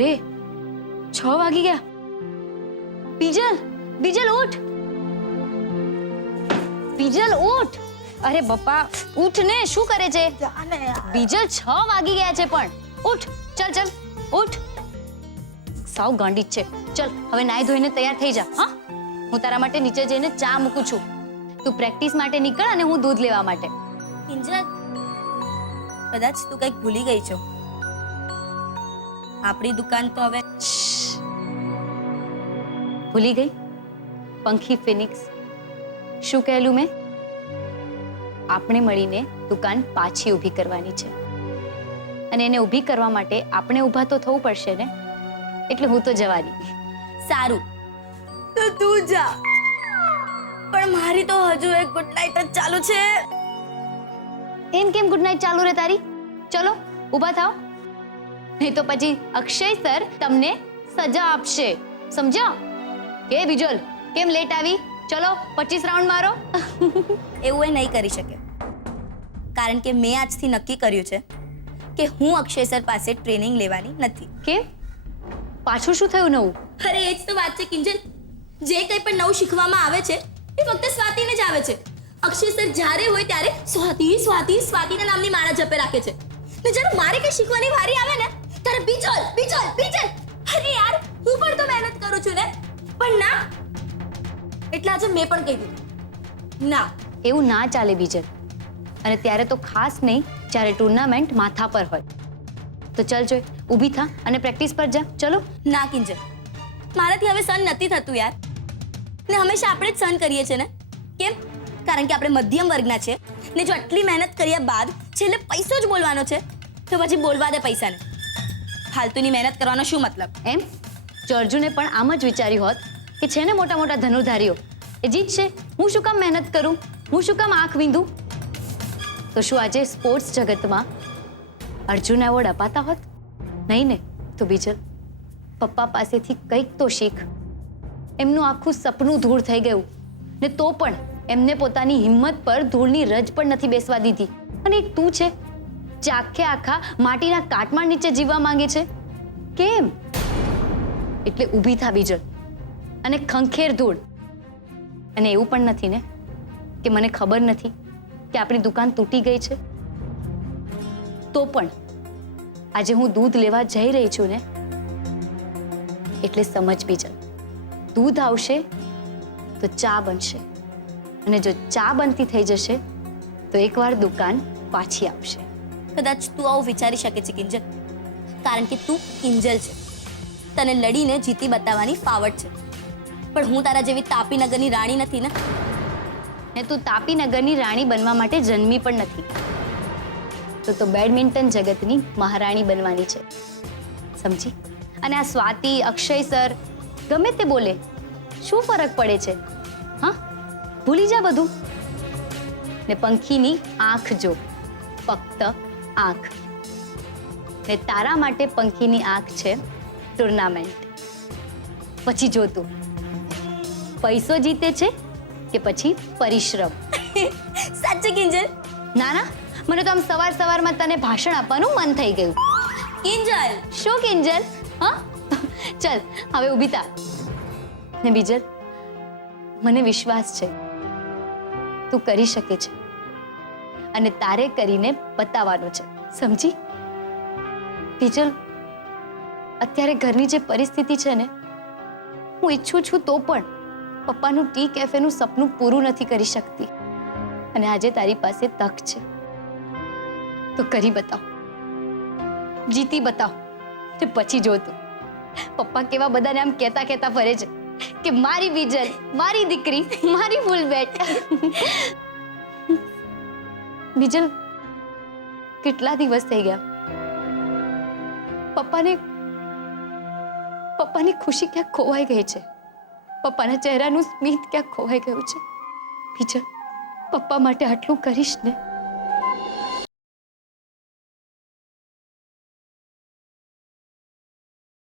રે 6 વાગી ગયા. બીજલ બીજલ ઉઠ, બીજલ ઉઠ. અરે બપ્પા ઉઠ ને, શું કરે છે? બીજલ 6 વાગી ગયા છે પણ ઉઠ. ચલ ચલ ઉઠ. સાવ ગાંડી છે. ચલ હવે નાઈ ધોઈને તૈયાર થઈ જા. હા, હું તારા માટે નીચે જઈને ચા મૂકું છું. તું પ્રેક્ટિસ માટે નીકળ અને હું દૂધ લેવા માટે. કિંજલ, કદાચ તું કંઈક ભૂલી ગઈ છો. આપણી દુકાન તો હવે ભૂલી ગઈ? પંખી ફિનિક્સ, શું કહેલું મેં? આપણે મળીને દુકાન પાછી ઊભી કરવાની છે અને એને ઊભી કરવા માટે આપણે ઊભા તો થવું પડશે ને. એટલે હું તો જવાની. સારું તો તું જા, પણ મારી તો હજુ એક ગુડ નાઈટ જ ચાલુ છે. એમ કેમ ગુડ નાઈટ ચાલુ રહે તારી? ચલો ઊભા થાઓ, નહીં તો પછી અક્ષય સર તમને સજા આપશે, સમજ્યા? કે બીજલ કેમ લેટ આવી? ચલો 25 રાઉન્ડ મારો. એવું એ નહીં કરી શકે, કારણ કે મેં આજથી નક્કી કર્યું છે કે હું અક્ષય સર પાસે ટ્રેનિંગ લેવાની નથી. કેમ? પાછું શું થયું નવું? અરે એ જ તો વાત છે કિંજલ. જે કંઈ પણ નવું શીખવામાં આવે છે એ ફક્ત સ્વાતિને જ આવે છે. અક્ષય સર જ્યારે હોય ત્યારે સ્વાતિ સ્વાતિ સ્વાતિના નામની માળા જપે રાખે છે, ને જ્યારે મારે કંઈ શીખવાની વારી આવે ને ત્યારે બીજલ બીજલ બીજલ. અરે યાર, હું પણ તો મહેનત કરું છું ને. પણ ના, એટલે આજે મેં પણ કહી દીધું ના. એવું ના ચાલે બીજલ, અને ત્યારે તો ખાસ નહીં જ્યારે ટુર્નામેન્ટ માથા પર હોય. તો ચાલ જોઈ ઊભી થા અને પ્રેક્ટિસ પર જા. ચલો. ના કિંજલ, મારાથી હવે સહન નથી થતું યાર. ને હંમેશા આપણે જ સહન કરીએ છીએ ને. કેમ? કારણ કે આપણે મધ્યમ વર્ગના છે ને. જો આટલી મહેનત કર્યા બાદ છેલ્લે પૈસો જ બોલવાનો છે તો પછી બોલવા દે પૈસાને. ફાલતુની મહેનત કરવાનો શું મતલબ? એમ જો અર્જુને પણ આમ જ વિચાર્યું હોત કે છે ને મોટા મોટા ધનુર્ધારીઓ એ જીતશે, હું શું કામ મહેનત કરું, હું શું કામ આંખ વીંધું, તો શું આજે સ્પોર્ટ્સ જગતમાં અર્જુન એવોર્ડ અપાતા હોત? નહીં ને. તો બીજલ, પપ્પા પાસેથી કંઈક તો શીખ. એમનું આખું સપનું ધૂળ થઈ ગયું ને તો પણ એમને પોતાની હિંમત પર ધૂળની રજ પણ નથી બેસવા દીધી. અને એક તું છે જે આખે આખા માટીના કાટમાળ નીચે જીવવા માંગે છે. કેમ? એટલે ઊભી થા બીજલ અને ખંખેર ધૂળ. અને એવું પણ નથી ને કે મને ખબર નથી કે આપણી દુકાન તૂટી ગઈ છે. તો પણ આજે હું દૂધ લેવા જઈ રહી છું ને, એટલે સમજ બીજલ, દૂધ આવશે તો ચા બનશે, અને જો ચા બનતી થઈ જશે તો એકવાર દુકાન પાછી આવશે. કદાચ તું આવું વિચારી શકે છે કિંજલ, કારણ કે તું કિંજલ છે. તને લડીને જીતી બતાવવાની ફાવટ છે. પણ હું તારા જેવી તાપીનગરની રાણી નથી ને. ને તું તાપીનગરની રાણી બનવા માટે જન્મી પણ નથી. તો બેડમિન્ટન જગતની મહારાણી બનવાની છે, સમજી? અને આ સ્વાતિ, અક્ષય સર ગમે તે બોલે, શું ફરક પડે છે? હા, ભૂલી જા બધું. ને પંખીની આંખ જો, ફક્ત આંખ. ને તારા માટે પંખીની આંખ છે ટુર્નામેન્ટ. પછી જો તું પૈસો જીતે છે કે પછી પરિશ્રમ. સાચે કિંજલ? ના ના, મને તો આમ સવાર સવારમાં તને ભાષણ આપવાનું મન થઈ ગયું. કિંજલ! શું કિંજલ? હા, ચલ હવે ઊભી થા. ને બીજલ, મને વિશ્વાસ છે તું કરી શકે છે, અને તારે કરીને બતાવવાનું છે, સમજી? બીજલ, અત્યારે ઘરની જે પરિસ્થિતિ છે ને, હું ઈચ્છું છું તો પણ પપ્પાનું ટી કેફેનું સપનું પૂરું નથી કરી શકતી. અને આજે તારી પાસે તક છે તો કરી બતાવ, જીતી બતાવ. તે પછી જોતું પપ્પા કેવા બધાને આમ કહેતા કહેતા ફરે છે કે મારી બીજલ, મારી દીકરી, મારી ફૂલબેટ. બીજલ, કેટલા દિવસ થઈ ગયા પપ્પાની ખુશી ક્યાંક ખોવાઈ ગઈ છે. પપ્પાના ચહેરાનું સ્મિત ક્યાંક ખોવાઈ ગયું છે. બીજલ, પપ્પા માટે આટલું કરીશ ને